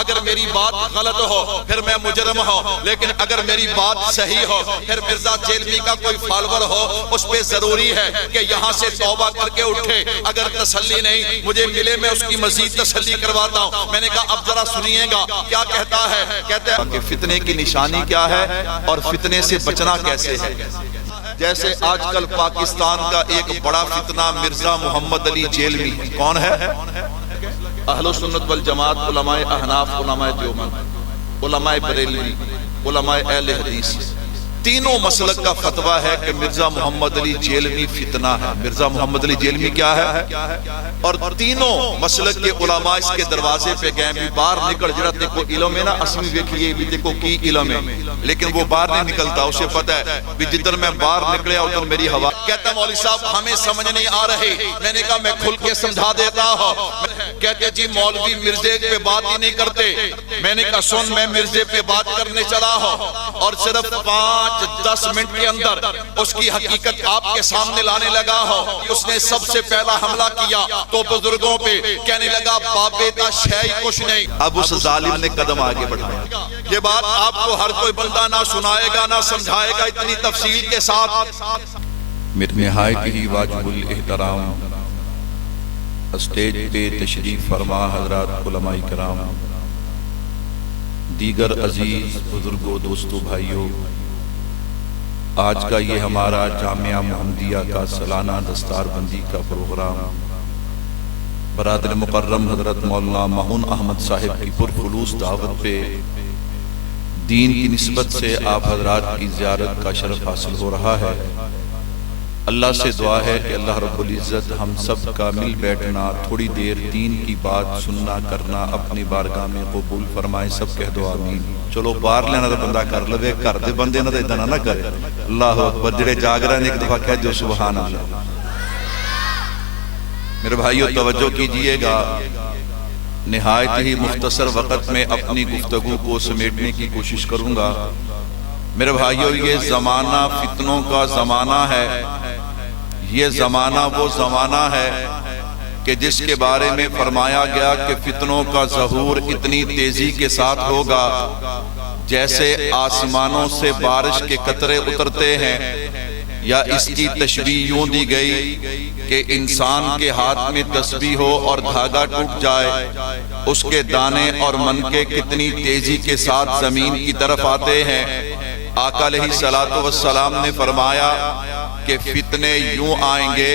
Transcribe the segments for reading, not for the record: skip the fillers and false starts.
اگر میری بات غلط ہو پھر میں مجرم ہوں، لیکن اگر میری بات صحیح ہو پھر مرزا جیلمی کا کوئی فالور ہو، اس پہ ضروری ہے کہ یہاں سے توبہ کر کے اٹھے۔ اگر تسلی نہیں مجھے ملے میں اس کی مزید تسلی کرواتا ہوں۔ میں نے کہا اب ذرا سنیے گا کیا کہتا ہے، کہتے ہیں کہ فتنے کی نشانی کیا ہے اور فتنے سے بچنا کیسے ہے۔ جیسے آج کل پاکستان کا ایک بڑا فتنہ مرزا محمد علی جیلمی، کون ہے؟ اہل سنت والجماعت، علماء احناف، علماء دیوبند، علماء بریلوی، علماء اہل حدیث، تینوں مسلک کا فتویٰ ہے کہ مرزا محمد علی جیلمی فتنہ ہے۔ مرزا محمد علی جیلمی کیا ہے؟ اور تینوں مسلک کے علماء اس کے دروازے پہ گئے بھی باہر نکل، جڑا دیکھو علم ہے نا اسمی ویکھئے بھی دیکھو کی علم ہے، لیکن وہ باہر نہیں نکلتا، اسے پتہ ہے بھی جدھر میں باہر نکلے ادھر میری ہوا۔ کہتا مولوی صاحب ہمیں سمجھ نہیں آ رہی۔ میں نے کہا میں کھل کے سمجھا دیتا ہوں۔ کہتے جی مولوی مرزے پہ بات ہی نہیں کرتے۔ میں نے کہا سن میں مرزے پہ بات کرنے چلا ہوں اور صرف 5-10 منٹ کے اندر اس کی حقیقت آپ کے سامنے لانے لگا ہو۔ اس نے سب سے پہلا حملہ کیا تو بزرگوں پہ، کہنے لگا بابے تا شے ہی کچھ نہیں۔ اب اس ظالم نے قدم آگے بڑھایا۔ یہ بات آپ کو ہر کوئی بندہ نہ سنائے گا نہ سمجھائے گا اتنی تفصیل کے ساتھ۔ نہایت ہی واجب الاحترام اسٹیج پہ تشریف فرما حضرات علماء کرام، دیگر عزیز بزرگوں، دوستوں، بھائیوں، آج کا یہ ہمارا جامعہ محمدیہ کا سالانہ دستار بندی کا پروگرام برادر مکرم حضرت مولانا معون احمد صاحب کی پرخلوص دعوت پہ دین کی نسبت سے آپ حضرات کی زیارت کا شرف حاصل ہو رہا ہے۔ اللہ سے دعا ہے کہ اللہ رب العزت ہم سب کا مل بیٹھنا، تھوڑی دیر دین کی بات سننا کرنا اپنی بارگاہ میں قبول فرمائے۔ سب کہہ دو آمین۔ چلو باہر لینا تو بندہ کر لوے، کر دے بندے نہ تو ادھا نہ کرے۔ اللہ اکبر، جڑے جاگ رہے ہیں ایک دفعہ کہہ جو سبحان اللہ۔ میرے بھائیو توجہ کیجئے گا، نہایت ہی مختصر وقت میں اپنی گفتگو کو سمیٹنے کی کوشش کروں گا۔ میرے بھائیو یہ زمانہ فتنوں کا زمانہ ہے۔ یہ زمانہ وہ زمانہ ہے کہ جس کے بارے میں فرمایا گیا کہ فتنوں کا ظہور اتنی تیزی کے ساتھ ہوگا جیسے آسمانوں سے بارش کے قطرے اترتے ہیں، یا اس کی تشبیہ یوں دی گئی کہ انسان کے ہاتھ میں تسبیح ہو اور دھاگا ٹوٹ جائے، اس کے دانے اور منکے کتنی تیزی کے ساتھ زمین کی طرف آتے ہیں۔ آقا علیہ السلام نے فرمایا کہ فتنے یوں آئیں گے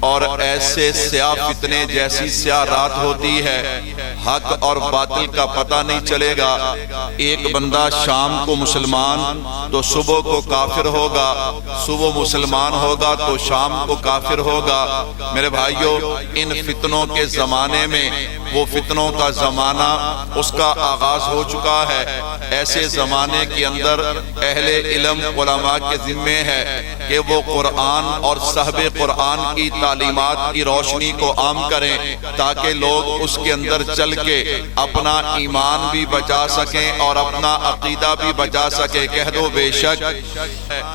اور ایسے سیاہ فتنے جیسی سیاہ رات ہوتی ہے، حق اور باطل کا پتہ نہیں چلے گا۔ ایک بندہ شام کو مسلمان تو صبح کو کافر ہوگا، صبح مسلمان ہوگا تو شام کو کافر ہوگا۔ میرے بھائیو ان فتنوں کے زمانے میں وہ فتنوں کا زمانہ اس کا آغاز ہو چکا ہے۔ ایسے زمانے کے اندر اہل علم علماء کے ذمے ہے کہ وہ قرآن اور صحب قرآن کی تعلیمات کی روشنی کو عام کریں تاکہ لوگ اس کے اندر چل کے اپنا ایمان بھی بچا سکیں اور اپنا عقیدہ بھی بچا سکیں۔ کہہ دو بے شک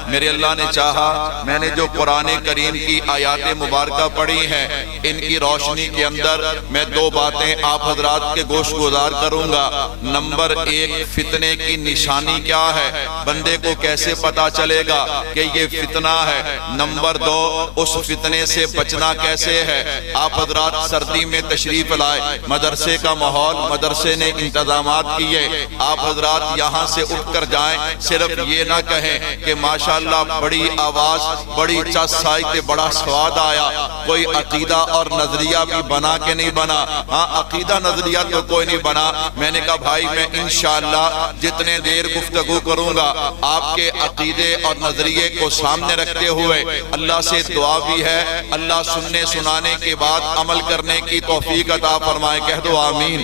میرے اللہ نے چاہا میں نے جو قرآن کریم کی آیات مبارکہ پڑھی ہیں ان کی روشنی کے اندر میں دو باتیں آپ حضرات کے گوش گزار کروں گا۔ نمبر ایک، فتنے کی نشانی کیا ہے، بندے کو کیسے پتا چلے گا کہ یہ فتنہ ہے۔ نمبر دو، اس فتنے سے بچنا کیسے ہے۔ آپ حضرات سردی میں تشریف لائے، مدرسے کا ماحول، مدرسے نے انتظامات کیے، آپ حضرات یہاں سے اٹھ کر جائیں، صرف یہ نہ کہیں کہ ماشاءاللہ بڑی آواز، بڑی چس آئی تے بڑا سواد آیا، کوئی عقیدہ اور نظریہ بھی بنا کے نہیں بنا۔ ہاں عقیدہ نظریہ تو کوئی نہیں بنا۔ میں نے کہا بھائی میں انشاءاللہ جتنے دیر گفتگو کروں گا آپ کے عقیدے اور نظریے کو سامنے رکھتے ہوئے اللہ سے دعا بھی ہے اللہ سننے سنانے کے بعد عمل کرنے کی توفیق عطا فرمائے۔ کہہ دو آمین۔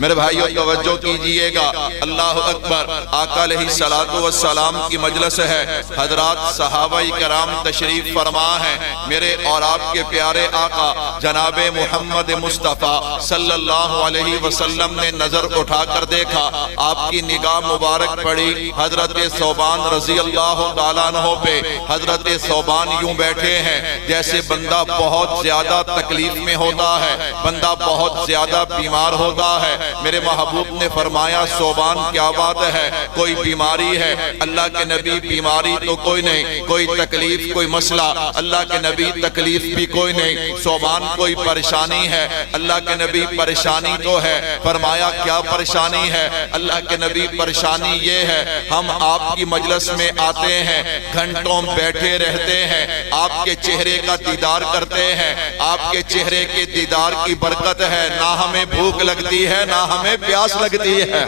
میرے بھائیو توجہ کیجئے گا، اللہ اکبر۔ آقا علیہ السلام کی مجلس ہے، حضرات صحابہ کرام تشریف فرما ہے، میرے اور آپ کے پیارے آقا جناب محمد مصطفیٰ صلی صلی اللہ علیہ وسلم نے نظر اٹھا کر دیکھا، آپ کی نگاہ مبارک پڑی حضرت ثوبان رضی اللہ تعالیٰ عنہ پہ۔ حضرت ثوبان یوں بیٹھے ہیں جیسے بندہ بہت زیادہ تکلیف میں ہوتا ہے، بندہ بہت زیادہ بیمار ہوتا ہے۔ میرے محبوب نے فرمایا ثوبان کیا بات ہے، کوئی بیماری ہے؟ اللہ کے نبی بیماری تو کوئی نہیں، کوئی تکلیف کوئی مسئلہ؟ اللہ کے نبی تکلیف بھی کوئی نہیں۔ ثوبان کوئی پریشانی ہے؟ اللہ کے نبی پریشانی تو ہے۔ فرمایا کیا پریشانی ہے؟ اللہ کے نبی پریشانی یہ ہے، ہم آپ کی مجلس میں آتے ہیں، گھنٹوں بیٹھے رہتے ہیں، آپ کے چہرے کا دیدار کرتے ہیں، آپ کے چہرے کے دیدار کی برکت ہے، نہ ہمیں بھوک لگتی ہے نہ ہمیں پیاس لگتی ہے،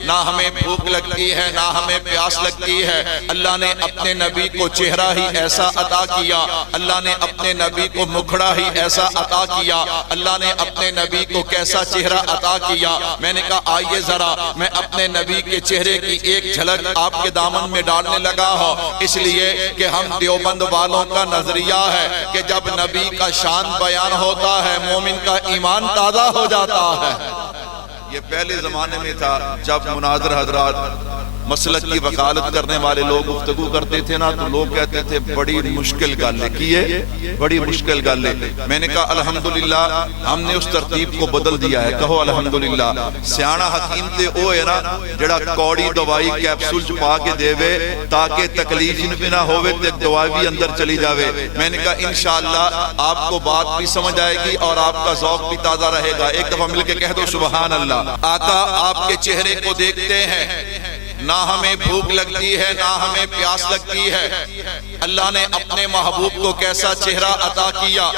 نہ ہمیں بھوک لگتی ہے نہ ہمیں پیاس لگتی ہے۔ اللہ نے اپنے نبی کو چہرہ ہی ایسا عطا کیا، اللہ نے اپنے نبی کو مکھڑا ہی ایسا عطا کیا، اللہ نے اپنے نبی کو کیسا چہرہ عطا کیا۔ میں نے کہا آئیے ذرا میں اپنے نبی کے چہرے کی ایک جھلک آپ کے دامن میں ڈالنے لگا ہوں، اس لیے کہ ہم دیوبند والوں کا نظریہ ہے کہ جب نبی کا شان بیان ہوتا ہے مومن کا ایمان تازہ ہو جاتا ہے۔ یہ پہلے زمانے میں تھا جب مناظر حضرات مسلک کی وکالت کرنے والے لوگ گفتگو کرتے تھے نا، تو لوگ کہتے تھے بڑی مشکل گل ہے، کیے بڑی مشکل گل ہے۔ میں نے کہا الحمدللہ ہم نے اس ترتیب کو بدل دیا ہے، کہو الحمدللہ۔ سیانا حکیم تے او ہے نا جڑا کوڑی دوائی کیپسول چ پا کے دے وے تاکہ تکلیف بھی نہ ہوئے تے دوائی بھی اندر چلی جاوے۔ میں نے کہا انشاءاللہ آپ کو بات بھی سمجھ آئے گی اور آپ کا ذوق بھی تازہ رہے گا۔ ایک دفعہ مل کے کہہ دو سبحان اللہ۔ آقا آپ کے چہرے کو دیکھتے ہیں، نہ ہمیں بھوک لگتی ہے نہ ہمیں پیاس لگتی ہے۔ اللہ نے اپنے محبوب کو کیسا چہرہ عطا کیا۔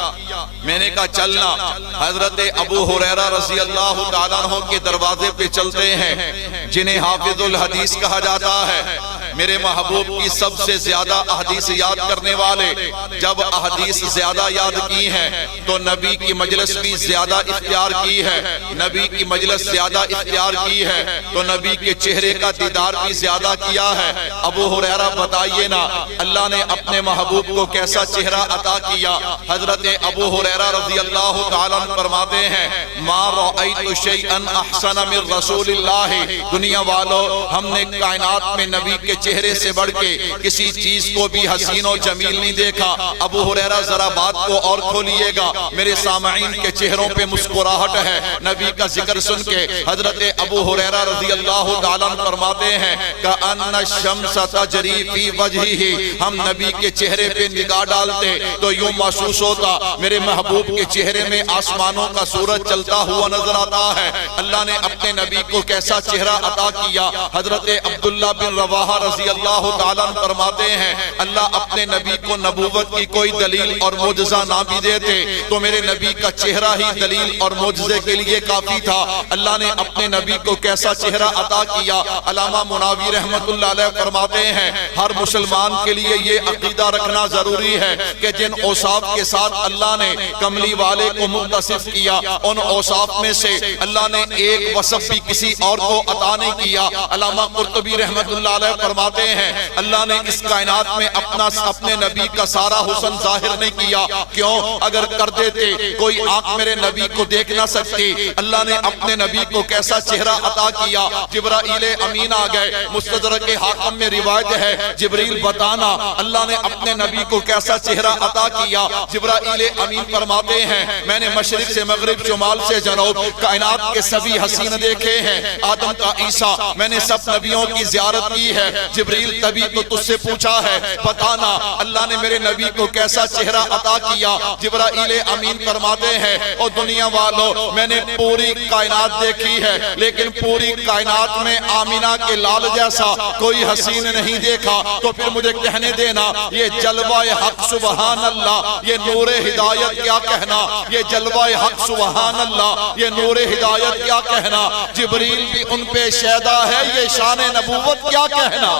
میں نے کہا چلنا حضرت ابو ہریرہ رضی اللہ تعالیٰ عنہ کے دروازے پہ چلتے ہیں، جنہیں حافظ الحدیث کہا جاتا ہے۔ میرے محبوب کی سب سے زیادہ احادیث یاد کرنے والے، جب احادیث زیادہ یاد کی ہیں تو نبی کی مجلس بھی زیادہ اختیار کی ہے، نبی کی مجلس زیادہ اختیار کی ہے تو نبی کے چہرے کا دیدار بھی زیادہ کیا ہے۔ ابو ہریرہ بتائیے نا اللہ نے اپنے محبوب کو کیسا چہرہ عطا کیا۔ حضرت ابو ہریرہ رضی اللہ تعالیٰ عنہ فرماتے ہیں ما رأیت شیئا احسن من رسول اللہ۔ دنیا والو ہم نے کائنات میں نبی کے چہرے سے بڑھ کے کسی چیز کو بھی حسین و جمیل نہیں دیکھا۔ ابو ہریرہ ذرا بات کو اور کھولیے گا، میرے سامعین کے چہروں پہ مسکراہٹ ہے نبی کا ذکر سن کے۔ حضرت ابو ہریرہ رضی اللہ تعالیٰ عنہ فرماتے ہیں کأن الشمس تجری فی وجہہ، ہم نبی کے چہرے پہ نگاہ ڈالتے تو یوں محسوس ہوتا میرے محبوب کے چہرے میں آسمانوں کا سورج چلتا ہوا نظر آتا ہے۔ اللہ نے اپنے نبی کو کیسا چہرہ عطا کیا۔ حضرت عبداللہ بن رواحہ رضی اللہ تعالیٰ عنہ فرماتے ہیں اللہ اپنے نبی کو نبوت کی کوئی دلیل اور معجزہ نہ بھی دیتے تو میرے نبی کا چہرہ ہی دلیل اور معجزے کے لیے کافی تھا۔ اللہ نے اپنے نبی کو کیسا چہرہ عطا کیا۔ علامہ مناوی رحمت اللہ علیہ فرماتے ہیں ہر مسلمان کے لیے یہ عقیدہ رکھنا ضروری ہے کہ جن اوصاف کے ساتھ اللہ نے کملی والے کو متصف کیا، ان اوصاف میں سے اللہ نے ایک وصف بھی کسی اور کو عطا نہیں کیا۔ علامہ قرطبی رحمت اللہ علیہ فرماتے ہیں اللہ نے اس کائنات میں اپنے نبی کا سارا حسن ظاہر نہیں کیا، کیوں؟ اگر کر دیتے کوئی آنکھ میرے نبی کو دیکھ نہ سکتی۔ اللہ نے اپنے نبی کو کیسا چہرہ عطا کیا۔ جبرائیل امین آ گئے، مستدرک حاکم میں روایت ہے جبریل بتانا اللہ نے اپنے نبی کو کیسا چہرہ عطا کیا۔ جبرائیل امین فرماتے ہیں میں نے مشرق سے مغرب شمال سے جنوب کائنات کے سبھی حسین دیکھے ہیں، آدم کا عیسیٰ، میں نے سب نبیوں کی زیارت کی ہے۔ جبریل تبھی تو تجھ سے پوچھا ہے بتانا اللہ نے میرے نبی کو کیسا چہرہ عطا کیا۔ جبرائیل امین فرماتے ہیں او دنیا والو میں نے پوری کائنات دیکھی ہے لیکن پوری کائنات میں آمینہ کے لال جیسا کوئی حسین نہیں دیکھا، تو پھر مجھے کہنے دینا یہ جلوہ حق سبحان اللہ، یہ نور ہدایت کیا کہنا، یہ جلوہ حق سبحان اللہ، یہ نور ہدایت کیا کہنا۔ جبریل بھی ان پہ شیدا ہے، یہ شان نبوت کیا کہنا۔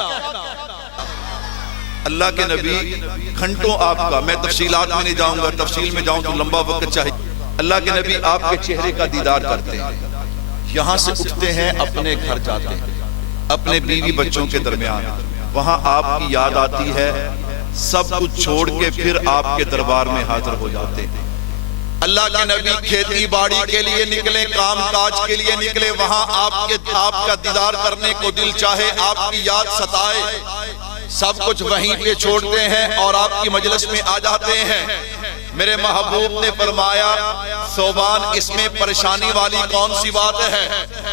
اللہ کے نبی گھنٹوں آپ کا، میں تفصیلات میں نہیں جاؤں گا، تفصیل میں جاؤں تو لمبا وقت چاہیے۔ اللہ کے نبی آپ کے چہرے کا دیدار کرتے ہیں، یہاں سے اٹھتے ہیں اپنے گھر جاتے ہیں، اپنے بیوی بچوں کے درمیان، وہاں آپ کی یاد آتی ہے، سب کچھ چھوڑ کے پھر آپ کے دربار میں حاضر ہو جاتے ہیں۔ اللہ کے نبی کھیتی باڑی کے لیے نکلے، کام کاج کے لیے نکلے، وہاں آپ کا دیدار کرنے کو دل چاہے، آپ کی یاد ستائے، سب کچھ وہیں پہ چھوڑتے ہیں اور آپ کی مجلس میں آ جاتے ہیں۔ میرے محبوب نے فرمایا ثوبان اس میں پریشانی والی کون سی بات ہے؟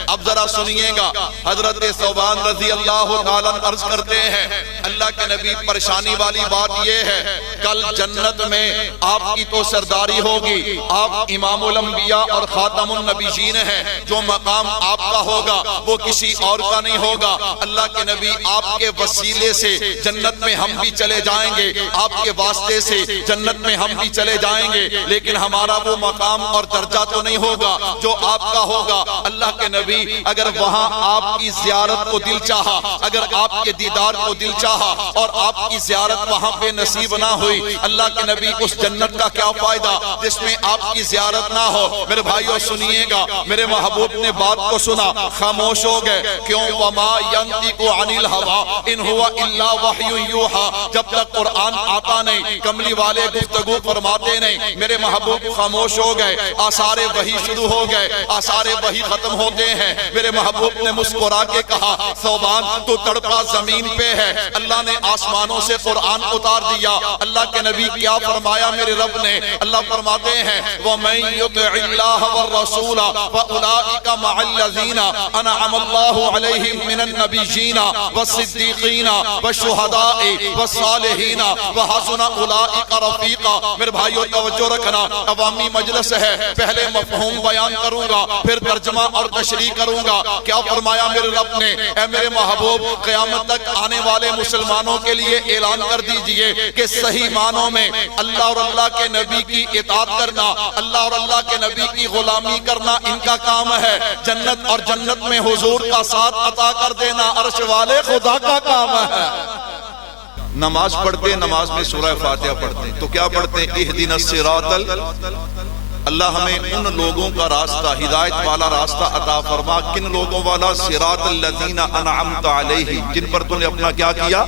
اب ذرا سنیے گا، حضرت ثوبان رضی اللہ تعالیٰ عرض کرتے ہیں اللہ کے نبی پریشانی والی بات یہ ہے کل جنت میں آپ کی تو سرداری ہوگی، آپ امام الانبیاء اور خاتم النبیین ہیں، جو مقام آپ کا ہوگا وہ کسی اور کا نہیں ہوگا۔ اللہ کے نبی آپ کے وسیلے سے جنت میں ہم بھی چلے جائیں گے، آپ کے واسطے سے جنت میں ہم بھی چلے جائیں گے، لیکن ہمارا وہ مقام اور درجہ تو نہیں ہوگا جو آپ کا ہوگا۔ اللہ کے نبی اگر وہاں آپ کی زیارت کو دل چاہا، اگر آپ کے دیدار کو دل چاہا اور آپ کی زیارت وہاں پہ نصیب نہ ہوئی، اللہ کے نبی اس جنت کا کیا فائدہ جس میں آپ کی زیارت نہ ہو؟ میرے بھائیو سنیے گا، میرے محبوب نے بات کو سنا، خاموش ہو گئے، کیوں؟ وما ينطق عن الهوى ان هو الا وحی یوحى، جب تک قرآن آتا نہیں کملی والے گفتگو فرماتے نہیں۔ میرے محبوب خاموش ہو گئے، آثار وحی شروع ہو گئے، آثار وحی ختم ہوتے ہیں۔ میرے محبوب نے مسکرا کے کہا ثوبان تو تڑپا زمین پہ ہے، اللہ نے آسمانوں سے قرآن اتار دیا۔ اللہ کے نبی کیا فرمایا میرے رب نے؟ اللہ فرماتے ہیں وَمَن يُطِعِ اللَّهَ وَالرَّسُولَ فَأُولَٰئِكَ مَعَ الَّذِينَ أَنْعَمَ اللَّهُ عَلَيْهِم مِّنَ النَّبِيِّينَ وَالصِّدِّيقِينَ وَالشُّهَدَاءِ وَالصَّالِحِينَ وَحَسُنَ أُولَٰئِكَ رَفِيقًا۔ میرے بھائیو توجہ رکھنا، عوامی مجلس ہے، پہلے مفہوم بیان کروں گا پھر ترجمہ اور تشریح کروں گا۔ کیا فرمایا میرے رب نے؟ اے میرے محبوب قیامت تک آنے والے مسلمانوں کے لیے اعلان کر دیجئے کہ صحیح معنوں میں اللہ اور اللہ کے نبی کی اطاعت کرنا، اللہ اور اللہ کے نبی کی غلامی کرنا ان کا کام ہے، جنت اور جنت میں حضور کا ساتھ عطا کر دینا عرش والے خدا کا کام ہے۔ نماز پڑھتے ہیں، نماز میں سورہ فاتحہ پڑھتے ہیں تو کیا پڑھتے ہیں؟ اہدنا الصراط اللہ ہمیں ان لوگوں کا راستہ، ہدایت والا راستہ عطا فرما۔ کن لوگوں والا؟ صراط الذین انعمت علیہم، جن پر تو نے اپنا کیا کیا؟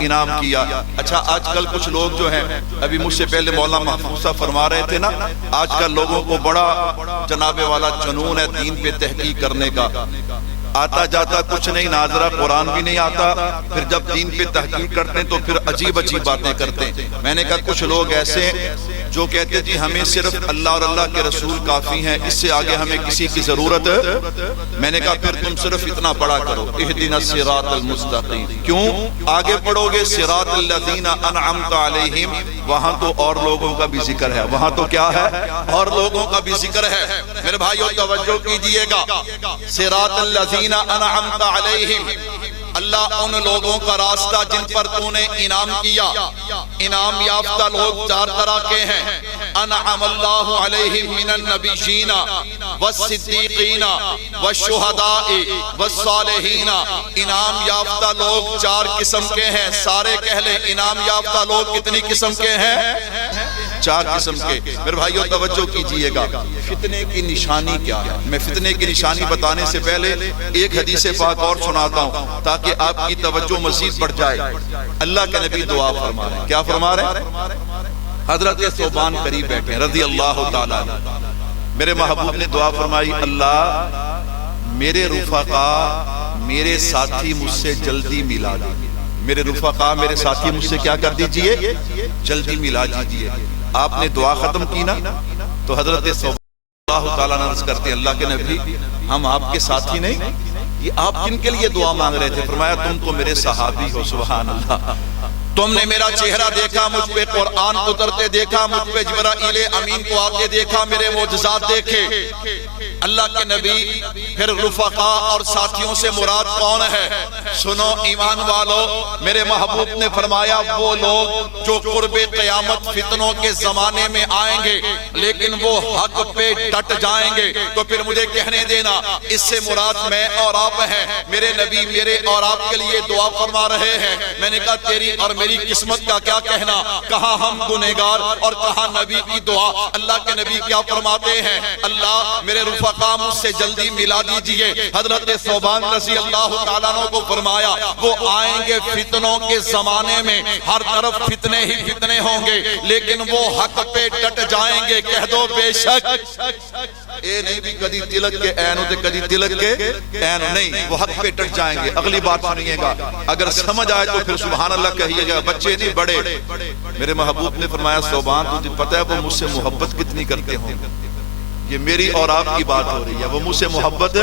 انعام کیا۔ اچھا آج کل کچھ لوگ جو ہیں، ابھی مجھ سے پہلے مولانا محفوظ فرما رہے تھے نا، آج کل لوگوں کو بڑا جناب والا جنون ہے دین پہ تحقیق کرنے کا، آتا جاتا کچھ نہیں، ناظرہ قرآن بھی نہیں آتا، پھر جب دین پہ تحقیق کرتے ہیں تو پھر عجیب عجیب باتیں کرتے ہیں۔ میں نے کہا کچھ لوگ ایسے جو کہتے جی ہمیں صرف اللہ اور اللہ کے رسول کافی ہیں، اس سے آگے ہمیں کسی کی ضرورت۔ میں نے کہا پھر تم صرف اتنا پڑھا کرو اہدنا الصراط المستقیم۔ کیوں آگے پڑھو گے؟ صراط الذین انعمت علیہم، وہاں تو اور لوگوں کا بھی ذکر ہے، وہاں تو کیا ہے؟ اور لوگوں کا بھی ذکر ہے۔ میرے بھائیو توجہ کیجئے گا، صراط الذین انعمت علیہم، اللہ ان لوگوں کا راستہ جن پر تو نے انعام کیا۔ انعام یافتہ لوگ چار طرح کے ہیں، انعم اللہ علیہم من النبیین والصدیقین والشہداء والصالحین۔ انعام یافتہ لوگ چار قسم کے ہیں، سارے کہہ لیں انعام یافتہ لوگ کتنی قسم کے ہیں؟ چار قسم کے۔ میرے بھائیو توجہ کیجئے گا، فتنے کی نشانی کیا ہے؟ میں فتنے کی نشانی بتانے سے پہلے ایک حدیث پاک اور سناتا ہوں تاکہ آپ کی توجہ مزید بڑھ جائے۔ اللہ کے نبی دعا فرما رہے ہیں، کیا فرما رہے ہیں؟ حضرت ثوبان قریب بیٹھے ہیں رضی اللہ تعالیٰ عنہ، میرے محبوب نے دعا فرمائی اللہ میرے رفقا میرے ساتھی مجھ سے جلدی ملا دیجئے، میرے رفقا میرے ساتھی مجھ سے کیا کر دیجئے؟ جلدی ملا دیجئے۔ آپ نے دعا ختم کی نا تو حضرت ثوبان اللہ تعالیٰ نے عرض کرتے ہیں اللہ کے نبی ہم آپ کے ساتھی نہیں، یہ آپ کن کے لیے دعا مانگ رہے تھے؟ فرمایا تم تو میرے صحابی ہو، سبحان اللہ، تم نے میرا چہرہ دیکھا، مجھ پہ قرآن اترتے دیکھا، مجھ پہ جبرائیل امین کو آتے دیکھا، میرے معجزات دیکھے۔ اللہ کے نبی پھر رفقا اور ساتھیوں سے مراد کون ہے؟ سنو ایمان والو، میرے محبوب نے فرمایا وہ لوگ جو قرب قیامت فتنوں کے زمانے میں آئیں گے لیکن وہ حق پہ ڈٹ جائیں گے، تو پھر مجھے کہنے دینا اس سے مراد میں اور آپ ہیں۔ میرے نبی میرے اور آپ کے لیے دعا فرما رہے ہیں۔ میں نے کہا تیری اور میری قسمت کا کیا کہنا، کہاں ہم گنہگار اور کہاں نبی کی دعا۔ اللہ کے نبی کیا فرماتے ہیں؟ اللہ میرے رفقا آقا مجھ سے جلدی ملا دیجئے. حضرت ثوبان رضی اللہ تعالیٰ عنہ کو فرمایا وہ آئیں گے فتنوں کے زمانے میں, ہر طرف فتنے ہی فتنے ہوں گے, لیکن وہ حق پہ ڈٹ جائیں گے. کہہ دو بے شک. اے نہیں بھی کدی تلک کے این ہوتے کدی تلک کے این نہیں, وہ حق پہ ڈٹ جائیں گے. اگلی بات سنیے گا, اگر سمجھ آئے تو پھر سبحان اللہ کہیے گا, بچے نہیں بڑے. میرے محبوب نے فرمایا ثوبان تجھے پتہ ہے وہ مجھ سے محبت کتنی کرتے ہوں گے. یہ میری اور آپ کی بات ہو رہی ہے, وہ مجھ سے محبت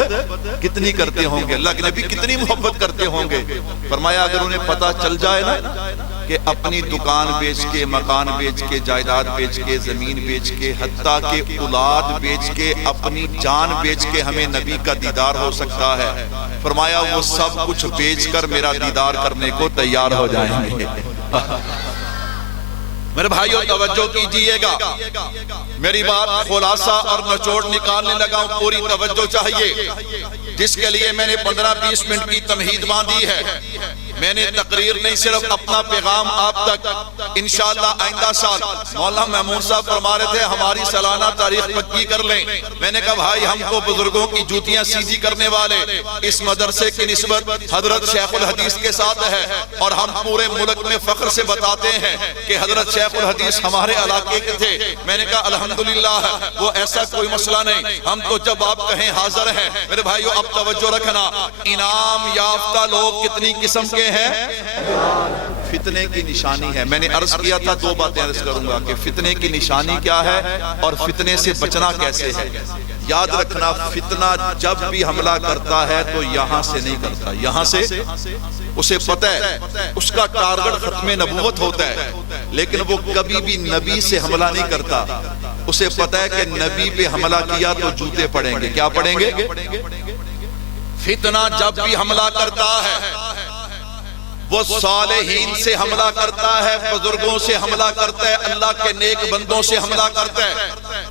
کتنی کرتے ہوں گے, اللہ کے نبی کتنی محبت کرتے ہوں گے. فرمایا اگر انہیں پتہ چل جائے نا کہ اپنی دکان بیچ کے, مکان بیچ کے, جائیداد بیچ کے, زمین بیچ کے, حتیٰ کہ اولاد بیچ کے, اپنی جان بیچ کے ہمیں نبی کا دیدار ہو سکتا ہے, فرمایا وہ سب کچھ بیچ کر میرا دیدار کرنے کو تیار ہو جائیں گے. میرے بھائیوں توجہ کیجئے گا, میری بات خلاصہ اور نچوڑ نکالنے لگا ہوں, پوری توجہ چاہیے. جس کے لیے میں نے 15-20 منٹ کی تمہید باندھی ہے. میں نے تقریر نہیں صرف اپنا پیغام آپ تک انشاءاللہ آئندہ سال مولانا محمود صاحب فرما رہے تھے ہماری سالانہ تاریخ پکی کر لیں. میں نے کہا بھائی ہم کو بزرگوں کی جوتیاں سیدھی کرنے والے اس مدرسے کی نسبت حضرت شیخ الحدیث کے ساتھ ہے, اور ہم پورے ملک میں فخر سے بتاتے ہیں کہ حضرت شیخ الحدیث ہمارے علاقے کے تھے. میں نے کہا الحمدللہ وہ ایسا کوئی مسئلہ نہیں, ہم تو جب آپ کہیں حاضر ہیں. میرے بھائیو اب توجہ رکھنا, انعام یافتہ لوگ کتنی قسم کے ہیں. فتنے کی نشانی ہے. میں نے عرض کیا تھا, دو باتیں عرض کروں گا کہ فتنے کی نشانی کیا ہے اور فتنے سے بچنا کیسے ہے. یاد رکھنا فتنہ جب بھی حملہ کرتا ہے تو یہاں سے نہیں کرتا, یہاں سے اسے پتہ ہے اس کا ٹارگٹ ختم نبوت ہوتا ہے, لیکن وہ کبھی بھی نبی سے حملہ نہیں کرتا. اسے پتہ ہے کہ نبی پہ حملہ کیا تو جوتے پڑیں گے. کیا پڑیں گے؟ فتنہ جب بھی حملہ کرتا ہے وہ صالحین سے حملہ کرتا ہے, بزرگوں سے حملہ کرتا ہے, اللہ کے نیک بندوں سے حملہ کرتا ہے.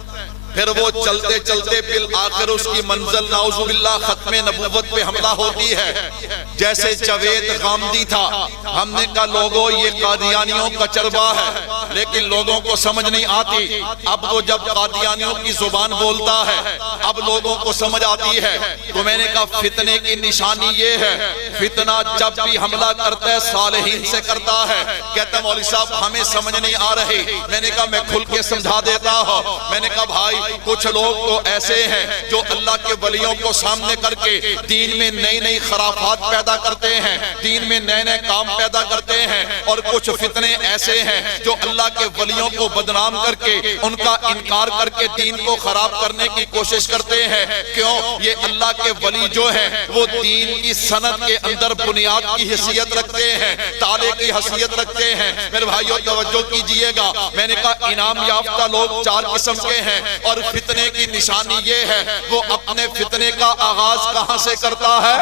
پھر وہ چلتے چلتے بالآخر اس کی منزل نعوذ باللہ ختم نبوت پہ حملہ ہوتی ہے. جیسے جاوید غامدی تھا, ہم نے کہا لوگوں یہ قادیانیوں کا چربا ہے, لیکن لوگوں کو سمجھ نہیں آتی. اب وہ جب قادیانیوں کی زبان بولتا ہے اب لوگوں کو سمجھ آتی ہے. تو میں نے کہا فتنے کی نشانی یہ ہے, فتنہ جب بھی حملہ کرتا ہے صالحین سے کرتا ہے. کہتا مولوی صاحب ہمیں سمجھ نہیں آ رہی. میں نے کہا میں کھل کے سمجھا دیتا ہوں. میں نے کہا بھائی کچھ لوگ تو ایسے ہیں جو اللہ کے ولیوں کو سامنے کر کے دین میں نئی نئی خرافات پیدا کرتے ہیں, دین میں نئے نئے کام پیدا کرتے ہیں. اور کچھ فتنے ایسے ہیں جو اللہ کے ولیوں کو بدنام کر کے ان کا انکار کر کے دین کو خراب کرنے کی کوشش کرتے ہیں. کیوں؟ یہ اللہ کے ولی جو ہیں وہ دین کی سند کے اندر بنیاد کی حیثیت رکھتے ہیں, تالے کی حیثیت رکھتے ہیں. میرے بھائیوں توجہ کیجئے گا, میں نے کہا انعام یافتہ لوگ 4 قسم کے ہیں, اور فتنے کی نشانی یہ ہے وہ اپنے فتنے کا آغاز کہاں سے کرتا ہے؟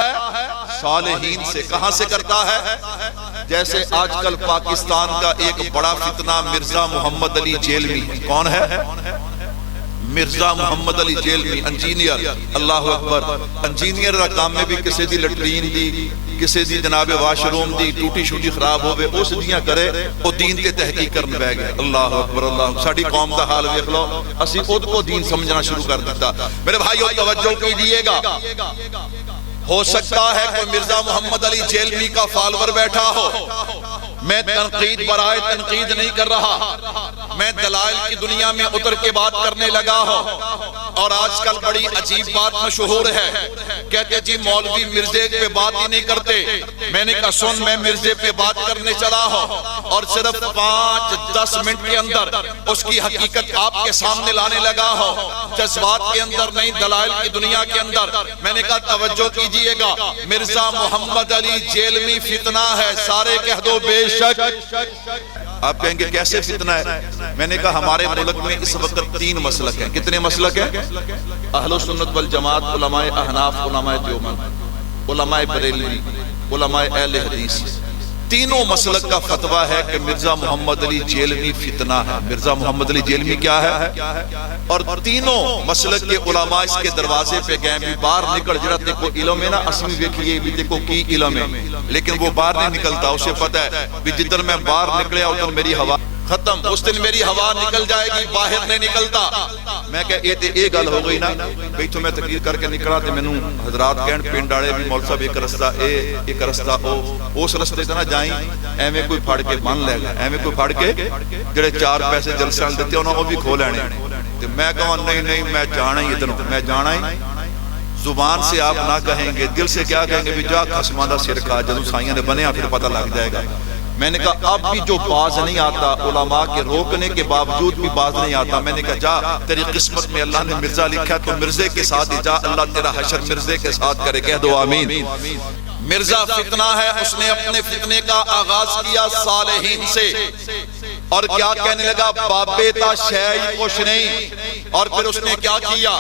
صالحین سے. کہاں سے کرتا ہے؟ جیسے آج کل پاکستان کا ایک بڑا فتنہ مرزا محمد علی جیلوی. کون ہے؟ مرزا محمد علی جیلوی, انجینئر. اللہ اکبر. انجینئر کا کام میں بھی کسی دی لٹرین دی, کسی دی جناب واش روم دی ٹوٹی شوٹی خراب ہوئے اس دیاں کرے وہ دین تے تحقیق کرنے بہ گئے. اللہ اکبر. اللہ ساڑی قوم دا حال ویکھ لو, اسی خود کو دین سمجھنا شروع کر دیتا. میرے بھائیوں توجہ کیجئے گا, ہو سکتا ہے کوئی مرزا محمد علی جیلوی کا فالور بیٹھا ہو. میں تنقید برائے تنقید نہیں کر رہا, میں دلائل کی دنیا میں اتر کے بات کرنے لگا ہوں. اور آج کل بڑی عجیب بات مشہور ہے, کہتے جی مولوی مرزے پہ بات ہی نہیں کرتے. میں نے کہا سن, میں مرزے پہ بات کرنے چلا ہوں اور صرف 5-10 منٹ کے اندر اس کی حقیقت آپ کے سامنے لانے لگا ہوں, جذبات کے اندر نہیں دلائل کی دنیا کے اندر. میں نے کہا توجہ کیجئے گا, مرزا محمد علی جیلوی فتنہ ہے. سارے کہہ دو بے شک. آپ کہیں گے کیسے فتنہ ہے؟ میں نے کہا ہمارے ملک میں اس وقت 3 مسلک ہیں. کتنے مسلک ہیں؟ اہل سنت والجماعت, علماء احناف, علماء دیوبند, علماء بریلوی, علماء اہل حدیث. تینوں مسلک کا فتویٰ ہے کہ مرزا محمد علی جیلوی فتنہ ہے. مرزا محمد علی جیلوی کیا ہے؟ اور تینوں مسلک کے علماء اس کے دروازے پہ گئے بھی باہر نکل. جڑا تے کو علم ہے نا اسمی ویکھیے بھی تے کو کی علم ہے, لیکن وہ باہر نہیں نکلتا. اسے پتہ ہے بھی جدھر میں باہر نکلیا ادھر میری ہوا ختم، اس دن میری ہوا نکل جائے گی، باہر نہیں نکلتا۔ میں کہ یہ گل ہو گئی نا بھئی تو میں تقریر کر کے نکلا تے مینوں حضرات کہن پنڈ والے بھی مول صاحب ایک رستہ اس رستے تے نہ جائیں، ایویں کوئی پھڑ کے بن لے گا، ایویں کوئی پھڑ کے جڑے 4 پیسے جلسے والے دتے انہاں او بھی کھو لینے۔ تے میں کہاں نہیں میں جانا ہی ادھر، میں جانا ہی۔ زبان سے آپ نہ کہیں گے، دل سے کیا کہیں گے بھی جا خصماں دا سر کھا، جدوں سائیاں نے بنیا پھر پتہ لگ جائے گا۔ میں نے کہا اب بھی جو باز نہیں آتا، علماء کے روکنے کے باوجود بھی باز نہیں آتا، میں نے کہا جا تیری قسمت میں اللہ نے مرزا لکھا تو مرزے کے ساتھ ہی جا، اللہ تیرا حشر مرزے کے ساتھ کرے، کہہ دو آمین۔ مرزا فتنہ ہے، اس نے اپنے فتنے کا آغاز کیا صالحین سے، اور کیا کہنے لگا بابے تا شے کچھ نہیں، اور پھر اس نے کیا کیا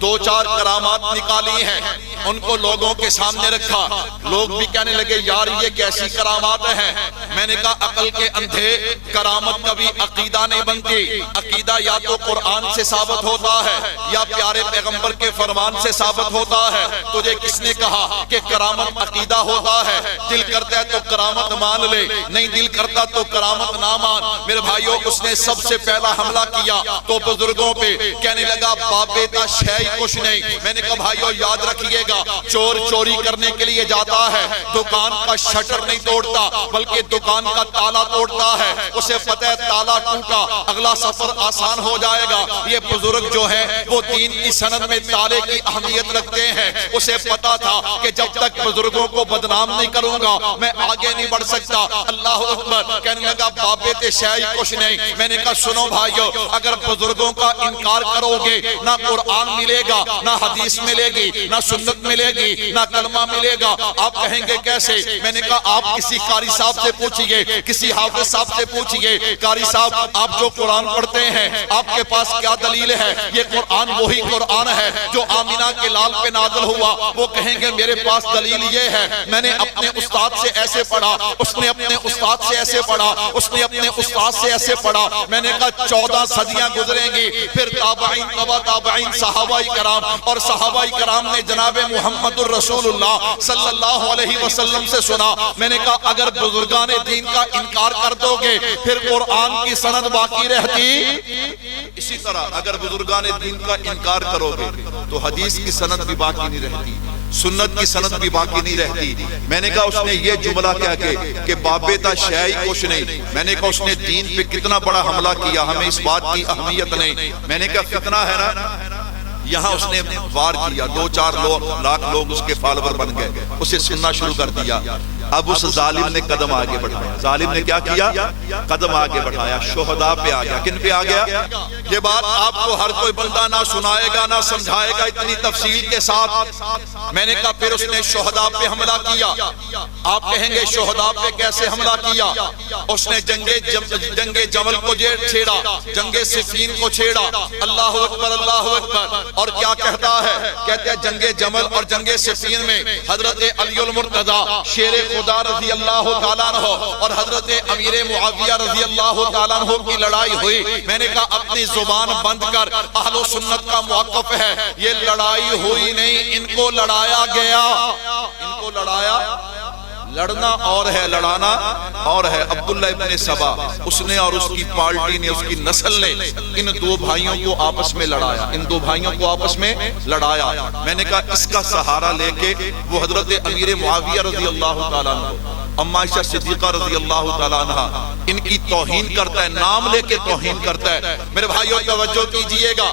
2-4 کرامات نکالی ہیں، ان کو لوگوں کے سامنے رکھا، لوگ بھی کہنے لگے یار یہ کیسی کرامات ہیں۔ میں نے کہا عقل کے اندھے کرامت کبھی عقیدہ نہیں بنتی، عقیدہ یا تو قرآن سے ثابت ہوتا ہے یا پیارے پیغمبر کے فرمان سے ثابت ہوتا ہے۔ تجھے کس نے کہا کہ کرامت عقیدہ ہوتا ہے؟ دل کرتا ہے تو کرامت مان لے، نہیں دل کرتا تو کرامت نہ مان۔ میرے بھائیوں اس نے سب سے پہلا حملہ کیا تو بزرگوں پہ، کہنے لگا بابے تا شے کچھ نہیں۔ میں نے کہا بھائیوں یاد رکھیے گا، چور چوری کرنے کے لیے جاتا ہے، دکان کا شٹر نہیں توڑتا بلکہ دکان کا تالا توڑتا ہے، اسے پتہ ہے تالا ٹوٹا اگلا سفر آسان ہو جائے گا۔ یہ بزرگ جو ہے وہ دین کی سند میں تالے کی اہمیت رکھتے ہیں، اسے پتا تھا کہ جب تک بزرگوں کو بدنام نہیں کروں گا میں آگے نہیں بڑھ سکتا۔ اللہ اکبر، کہنے لگا بابے تے شے کچھ نہیں۔ میں نے کہا سنو بھائیو، اگر بزرگوں کا انکار کرو گے نہ قرآن ملے گا، نہ حدیث ملے گی، نہ سنت ملے گی، نہ کلمہ ملے گا۔ آپ کہیں گے کیسے؟ میں نے کہا آپ کسی قاری صاحب سے پوچھئے، کسی حافظ صاحب سے پوچھئے، قاری صاحب آپ جو قرآن پڑھتے ہیں آپ کے پاس کیا دلیل ہے؟ یہ قرآن وہی قرآن ہے جو آمینہ کے لال پہ نازل ہوا۔ وہ کہیں گے میرے پاس دلیل یہ ہے، میں نے اپنے استاد سے ایسے پڑھا، اس نے اپنے استاد سے ایسے پڑھا، اس نے اپنے استاد سے ایسے پڑھا۔ میں نے کہا 14 صدیاں گزریں گی، پھر تابعین تبع تابعین صحابہ کرام، اور صحابہ کرام نے جناب محمد الرسول اللہ صلی اللہ علیہ وسلم سے سنا۔ میں نے کہا اگر بزرگان دین کا انکار کر دو گے پھر قرآن کی سند باقی رہتی؟ اسی طرح اگر بزرگان دین کا انکار کرو گے تو حدیث کی سند بھی باقی نہیں رہتی، سنت کی سند بھی باقی نہیں رہتی۔ میں نے کہا اس نے یہ جملہ کہہ کے کہ بابے تا شے کچھ نہیں، میں نے کہا اس نے دین پہ کتنا بڑا حملہ کیا، ہمیں اس بات کی اہمیت نہیں۔ میں نے کہا فتنہ ہے نا، یہاں اس نے وار کیا، 2-4 لاکھ لوگ اس کے فالوور بن گئے، اسے سننا شروع کر دیا۔ اب اس ظالم نے قدم آگے بڑھایا، ظالم نے کیا کیا؟ قدم آگے بڑھایا، شہداء پہ آ گیا۔ کن پہ آ گیا؟ یہ بات آپ کو ہر کوئی بندہ نہ سنائے گا نہ سمجھائے گا اتنی تفصیل کے ساتھ۔ میں نے کہا پھر اس نے شہداء پہ حملہ کیا۔ آپ کہیں گے شہداء پہ کیسے حملہ کیا؟ اس نے جنگ جمل کو چھیڑا، جنگ صفین کو چھیڑا۔ اللہ اکبر اللہ اکبر۔ اور کیا کہتا ہے؟ کہتے ہیں جنگ جمل اور جنگ صفین میں حضرت علی المرتضی شیر خدا رضی اللہ تعالیٰ عنہ اور حضرت امیر معاویہ رضی اللہ تعالیٰ عنہ کی لڑائی ہوئی۔ میں نے کہا اپنی زبان بند کر، اہل و سنت کا موقف ہے یہ لڑائی ہوئی نہیں، ان کو لڑایا گیا۔ ان کو لڑایا، لڑنا اور ہے لڑانا اور ہے۔ عبداللہ ابن سبا اس نے اور اس کی پارٹی نے، اس کی نسل نے ان 2 بھائیوں کو آپس میں لڑایا، ان 2 بھائیوں کو آپس میں لڑایا۔ میں نے کہا اس کا سہارا لے کے وہ حضرت امیر معاویہ رضی اللہ تعالیٰ عنہ، اما عائشہ صدیقہ رضی اللہ تعالیٰ عنہ، ان کی توہین کرتا ہے، نام لے کے توہین کرتا ہے۔ میرے بھائیوں توجہ کیجئے گا،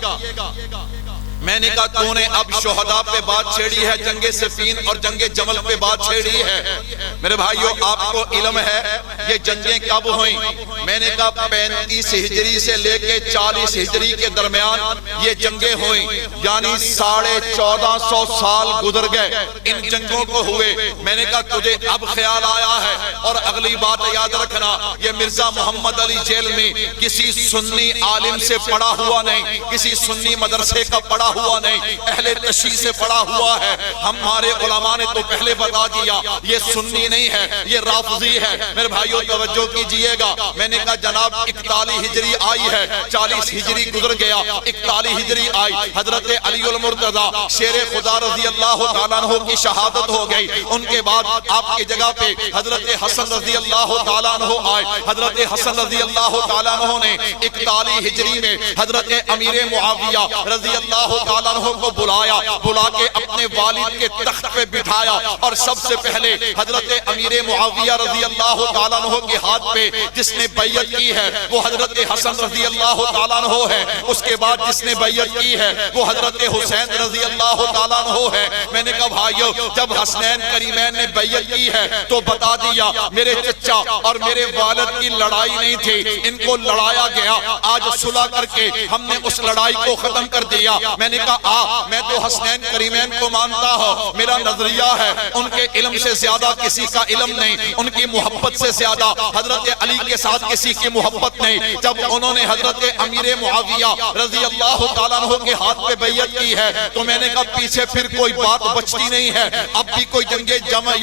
میں نے کہا تو نے اب شہداء پہ بات چھیڑی ہے، جنگ صفین اور جنگ جمل پہ بات چھیڑی ہے۔ میرے بھائیوں آپ کو علم ہے یہ جنگیں کب ہوئیں؟ میں نے کہا 35 ہجری سے لے کے 40 ہجری کے درمیان یہ جنگیں ہوئیں، یعنی 1450 سال گزر گئے ان جنگوں کو ہوئے۔ میں نے کہا تجھے اب خیال آیا ہے، اور اگلی بات یاد رکھنا، یہ مرزا محمد علی جیل میں کسی سنی عالم سے پڑھا ہوا نہیں، کسی سنی مدرسے کا پڑھا ہوا نہیں، اہل تشیع سے پڑا ہوا ہے۔ ہمارے علماء نے تو پہلے بتا دیا یہ سنی نہیں ہے، یہ رافضی ہے۔ میرے بھائیوں توجہ کیجئے گا، میں نے کہا جناب 41 ہجری آئی ہے، 40 ہجری گزر گیا، 41 ہجری آئی، حضرت علی المرتضیٰ شیر خدا رضی اللہ تعالیٰ عنہ کی شہادت ہو گئی۔ ان کے بعد آپ کی جگہ پہ حضرت حسن رضی اللہ تعالیٰ عنہ آئے۔ حضرت حسن رضی اللہ تعالیٰ عنہ نے 41 ہجری میں حضرت امیر معاویہ رضی اللہ تعالیٰ عنہ کو بلایا، بلا کے اپنے والد کے تخت پہ بٹھایا، اور سب سے پہلے حضرت امیر معاویہ رضی اللہ تعالیٰ عنہ کے ہاتھ پہ جس نے بیعت کی ہے وہ حضرت حسن رضی اللہ تعالیٰ عنہ ہے۔ اس کے بعد جس نے بیعت کی ہے وہ حضرت حسین رضی اللہ تعالیٰ عنہ ہے۔ میں نے کہا بھائیو جب حسنین کریمین نے بیعت کی ہے تو بتا دیا میرے چچا اور میرے والد کی لڑائی نہیں تھی، ان کو لڑایا گیا، آج صلح کر کے ہم نے اس لڑائی کو ختم کر دیا۔ میں نے کہا میں تو حسنین کریمین کو مانتا ہوں، میرا نظریہ ہے ان کے علم سے زیادہ کسی کا علم نہیں، ان کی محبت سے زیادہ حضرت علی کے ساتھ کسی کی محبت نہیں۔ جب انہوں نے حضرت امیر معاویہ رضی اللہ تعالیٰ عنہ کے ہاتھ پہ بیعت کی ہے تو میں نے کہا پیچھے پھر کوئی بات بچتی نہیں ہے، اب بھی کوئی جنگ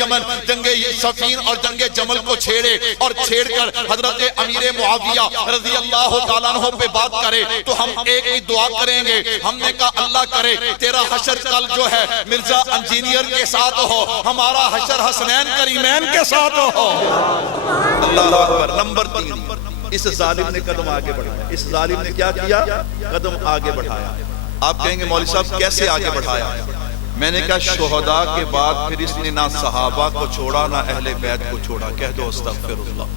یمن، جنگ صفین اور جنگ جمل کو چھیڑے اور چھیڑ کر حضرت امیر معاویہ رضی اللہ تعالیٰ عنہ پہ بات کرے تو ہم ایک ہی دعا کریں گے۔ ہم نے کہا اللہ کرے تیرا حشر کل جو ہے مرزا انجینئر کے ساتھ ہو، ہمارا حشر حسنین کریمین کے ساتھ ہو۔ اللہ اکبر۔ نمبر 3، اس ظالم نے قدم آگے بڑھایا۔ اس ظالم نے کیا کیا؟ قدم آگے بڑھایا۔ آپ کہیں گے مولوی صاحب کیسے آگے بڑھایا؟ میں نے کہا شہداء کے بعد پھر اس نے نہ صحابہ کو چھوڑا نہ اہل بیت کو چھوڑا۔ کہہ دو استغفر اللہ۔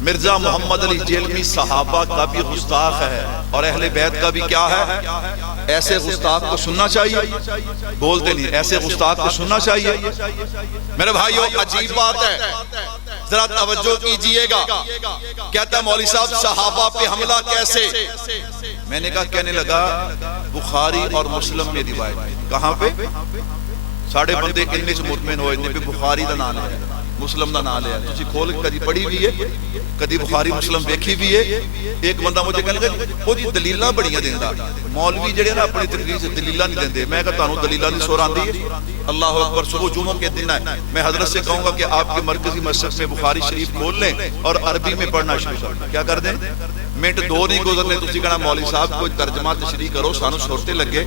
مرزا محمد علی جیلمی صحابہ کا بھی گستاخ ہے اور اہل بیت کا بھی کیا ہے؟ ایسے گستاخ کو سننا چاہیے؟ بولتے نہیں، ایسے گستاخ کو سننا چاہیے؟ میرے بھائیوں عجیب بات ہے، ذرا توجہ کیجئے گا۔ کہتا ہے مولوی صاحب صحابہ پہ حملہ کیسے؟ میں نے کہا کہنے لگا بخاری اور مسلم میں روایت۔ کہاں پہ؟ ساڑھے بندے انہیں سے مطمئن ہوئے انہیں پہ بخاری دا نام ہے، مسلم دا نام ہے، تسی کھول کدی پڑھی بھی ہے، کدی بخاری مسلم دیکھی بھی ہے۔ ایک بندہ مجھے کہنے لگا وہ جی دلیلاں بڑیاں دیندہ، مولوی جڑے نا اپنی تقریر سے دلیلاں نہیں دیندے۔ میں کہتا ہوں دلیلاں نہیں سور آندی ہے۔ اللہ اکبر۔ صبح جمعہ کے دن ہے، میں حضرت سے کہوں گا کہ آپ کے مرکزی مسجد میں بخاری شریف کھول لیں اور عربی میں پڑھنا شروع کر دیں۔ کیا کر دیں؟ منٹ 2 نہیں گزرنے تسی کہنا مولوی صاحب کوئی ترجمہ تشریح کرو سانو سورتے لگے۔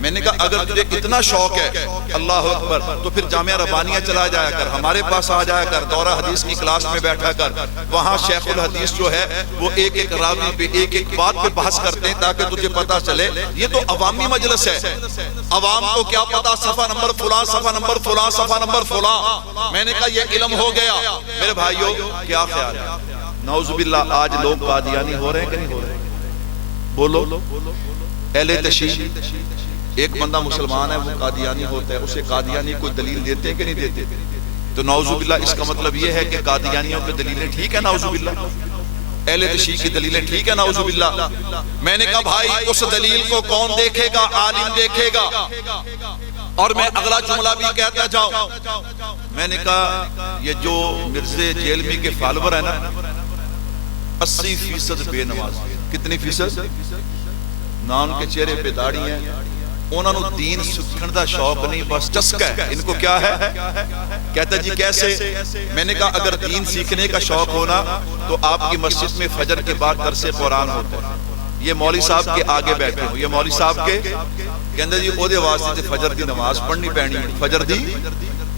میں نے کہا اگر تجھے اتنا شوق ہے اللہ اکبر تو پھر جامعہ ربانیہ چلا جایا کر، ہمارے پاس آ جایا کر، دورہ حدیث کی کلاس میں بیٹھا کر۔ وہاں شیخ الحدیث جو ہے وہ ایک ایک راوی پہ ایک ایک بات پہ بحث کرتے ہیں تاکہ تجھے پتا چلے یہ تو عوامی مجلس ہے، عوام کو کیا پتا صفحہ نمبر فلاں، صفحہ نمبر فلاں، صفحہ نمبر فلاں۔ میں نے کہا یہ علم ہو گیا۔ میرے بھائیوں کیا خیال ہے؟ نعوذ باللہ آج لوگ قادیانی ہو رہے ہیں کہ نہیں ہو رہے؟ بولو۔ اہل تشیع ایک بندہ مسلمان ہے وہ قادیانی ہوتا ہے، اسے قادیانی کوئی دلیل دیتے ہیں کہ نہیں دیتے؟ تو نعوذ باللہ اس کا مطلب یہ ہے کہ قادیانیوں کی دلیلیں ٹھیک ہے نعوذ باللہ، اہل تشیع کی دلیلیں ٹھیک ہے نعوذ باللہ۔ میں نے کہا بھائی اس دلیل کو کون دیکھے گا؟ عالم دیکھے گا۔ اور میں اگلا جملہ بھی کہتا جاؤں، میں نے کہا یہ جو مرزا جیلمی کے فالور ہیں نا 80% بے نماز۔ کتنی فیصد؟ نہ ان کے چہرے پہ داڑھی ہیں، انہوں نے دین سکھن دا شوق نہیں، بس چسکا ہے۔ ان کو کیا ہے؟ کہتا جی کیسے؟ میں نے کہا اگر دین سیکھنے کا شوق ہونا تو آپ کی مسجد میں فجر کے بعد درس قرآن ہوتا ہے۔ یہ مولوی صاحب کے آگے بیٹھے ہو، یہ مولوی صاحب کے کہندے جی او دے واسطے تے فجر دی نماز پڑھنی پینی، فجر دی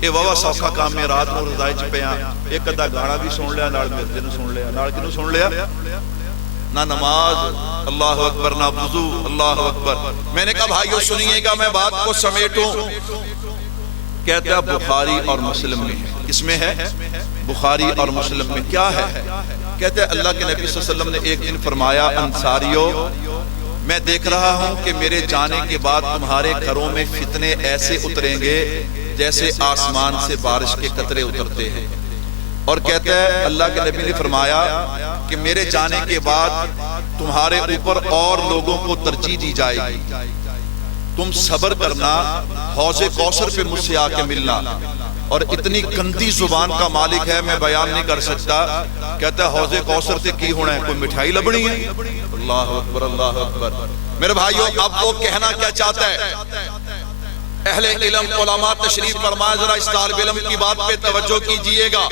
اے واوا سوکھا کام میں رات نو رضائے چ پیاں، ایک ادا گانا بھی سن لیا، نال مرزے نو سن لیا، نال کینو سن لیا؟ نہ نماز اللہ اکبر، نہ وضو اللہ اکبر۔ میں نے کہا بھائیو سنیے گا میں بات کو سمیٹوں۔ کہتا ہے بخاری اور مسلم میں ہے۔ کس میں ہے؟ بخاری اور مسلم میں۔ کیا ہے؟ کہتا ہے اللہ کے نبی صلی اللہ علیہ وسلم نے ایک دن فرمایا انصاریو میں دیکھ رہا ہوں کہ میرے جانے کے بعد تمہارے گھروں میں فتنے ایسے اتریں گے جیسے آسمان سے بارش کے قطرے اترتے ہیں۔ اور کہتا ہے اللہ کے نبی نے فرمایا کہ میرے جانے کے بعد تمہارے اوپر اور لوگوں کو ترجیح دی جائے گی، تم صبر کرنا، حوض کوثر پہ مجھ سے آ کے ملنا۔ اور اتنی گندی زبان کا مالک ہے میں بیان نہیں کر سکتا۔ کہتا ہے حوض کوثر سے کی ہونا ہے، کوئی مٹھائی لبنی ہے؟ اللہ اکبر اللہ اکبر۔ میرے بھائیوں اب وہ کہنا کیا چاہتا ہے؟ اہل علم علماء تشریف فرمائے، ذرا اس طالب علم کی بات پہ توجہ کیجئے گا۔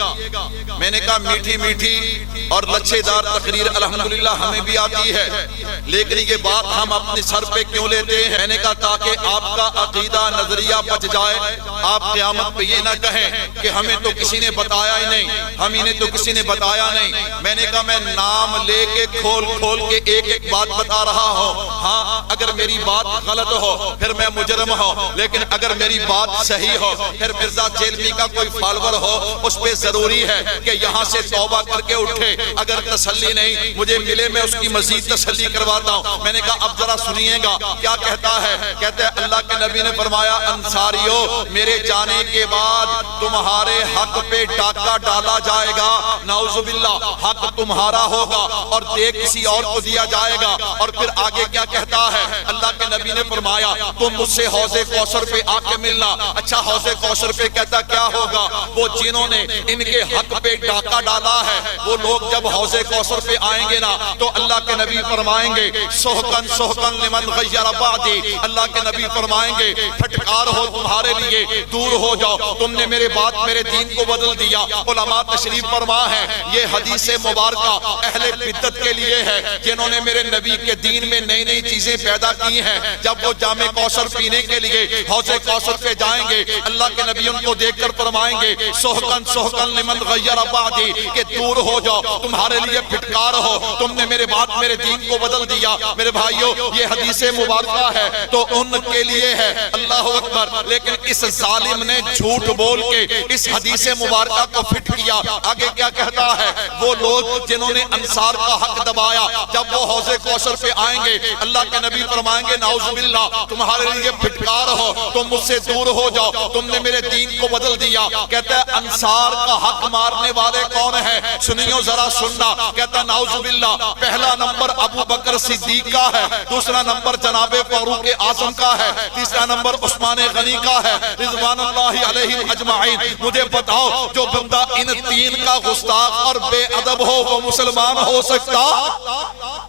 میں نے کہا میٹھی میٹھی اور لچھے دار تقریر الحمدللہ ہمیں بھی آتی ہے، لیکن یہ بات ہم اپنے سر پہ کیوں لیتے ہیں؟ میں نے کہا تاکہ آپ کا عقیدہ نظریہ بچ جائے، آپ قیامت پہ یہ نہ کہیں کہ ہمیں تو کسی نے بتایا ہی نہیں، ہمیں نے تو کسی نے بتایا نہیں۔ میں نے کہا میں نام لے کے کھول کھول کے ایک ایک بات بتا رہا ہوں، ہاں اگر میری بات غلط ہو پھر میں مجرم ہوں، لیکن اگر میری بات صحیح ہو پھر مرزا جیلمی کا کوئی فالور ہو، اس پہ ضروری ہے کہ یہاں سے توبہ کر کے اٹھے۔ اگر تسلی نہیں مجھے ملے میں اس کی مزید تسلی کرواتا ہوں۔ میں نے کہا اب ذرا سنیے گا کیا کہتا ہے۔ کہتا ہے اللہ کے نبی نے فرمایا انصاریو میرے جانے کے بعد تمہارے حق پہ ڈاکہ ڈالا جائے گا، نعوذ باللہ حق تمہارا ہوگا اور دے کسی اور کو دیا جائے گا۔ اور پھر آگے کیا کہتا ہے اللہ کے نبی نے فرمایا تم مجھ سے حوض کوثر پہ آ کے ملنا۔ اچھا حوض کوثر پہ کہتا کیا ہوگا؟ وہ جنہوں نے ان کے حق پہ ڈاکہ ڈالا ہے وہ لوگ جب حوض کوثر پہ آئیں گے نا تو اللہ کے نبی فرمائیں گے سحقن سحقن لمن غیر بعدی، اللہ کے نبی فرمائیں گے پھٹکار ہو تمہارے لیے، دور ہو جاؤ، تم نے میرے بات میرے دین کو بدل دیا۔ علماء تشریف فرما ہے یہ حدیث مبارکہ اہل بدعت کے لیے ہے جنہوں نے میرے نبی کے دین میں نئی نئی چیزیں پیدا کی ہیں۔ جب وہ جام کوثر پینے کے لیے حوض کوثر پہ جائیں گے اللہ کے نبی ان کو دیکھ کر فرمائیں گے سحقن سحقن لمن غیر بعدی کہ دور ہو جاؤ، تمہارے لیے پھٹکار ہو، تم نے میرے بات میرے دین کو بدل دیا۔ میرے بھائیوں یہ حدیث مبارکہ ہے تو ان کے لیے ہے، اللہ اکبر۔ لیکن اس ظالم نے جھوٹ بول کے اس حدیث مبارکہ کو فٹ کیا۔ آگے کیا کہتا ہے وہ لوگ جنہوں نے انصار کا حق دبایا جب وہ حوض کوثر پہ آئیں گے اللہ کے نبی فرمائیں گے نعوذ باللہ تمہارے لیے پھٹکار ہو، تم مجھ سے دور ہو جاؤ، تم نے میرے دین کو بدل دیا۔ کہتا ہے انصار کا حق مارنے والے کون ہیں؟ سنیو ذرا سننا۔ کہتا نعوذ باللہ پہلا نمبر ابو بکر صدیق کا ہے، دوسرا نمبر جناب فاروق اعظم کا ہے، تیسرا نمبر عثمان غنی کا ہے رضوان اللہ علیہم اجمعین۔ مجھے بتاؤ جو بندہ ان تین کا گستاخ اور بے ادب ہو وہ مسلمان ہو سکتا؟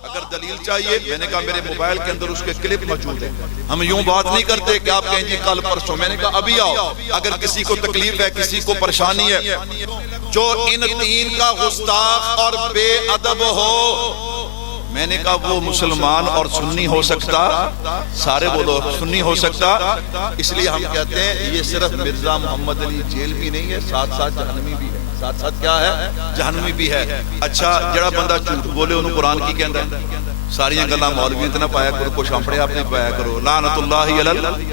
اگر دلیل چاہیے میں نے کہا میرے موبائل کے اندر اس کے کلپ موجود ہے۔ ہم یوں بات نہیں کرتے کہ آپ کہیں جی کل پرسوں، میں نے کہا ابھی آؤ۔ اگر کسی کو تکلیف ہے کسی کو پریشانی ہے جو ان تین کا گستاخ اور بے ادب ہو، میں نے کہا وہ مسلمان اور سنی ہو سکتا؟ سارے بولو سنی ہو سکتا؟ اس لیے ہم کہتے ہیں یہ صرف مرزا محمد علی جیلوی نہیں ہے، ساتھ ساتھ جہنمی بھی ہے، ساتھ ساتھ کیا ہے جہنمی بھی ہے۔ اچھا جڑا بندہ جھوٹ بولے انہوں قرآن کی کہندا ہے ساریاں گلاں مولویوں تے نہ پایا کرو، کچھ اپنے آپ نے پایا کرو، لعنت اللہ علی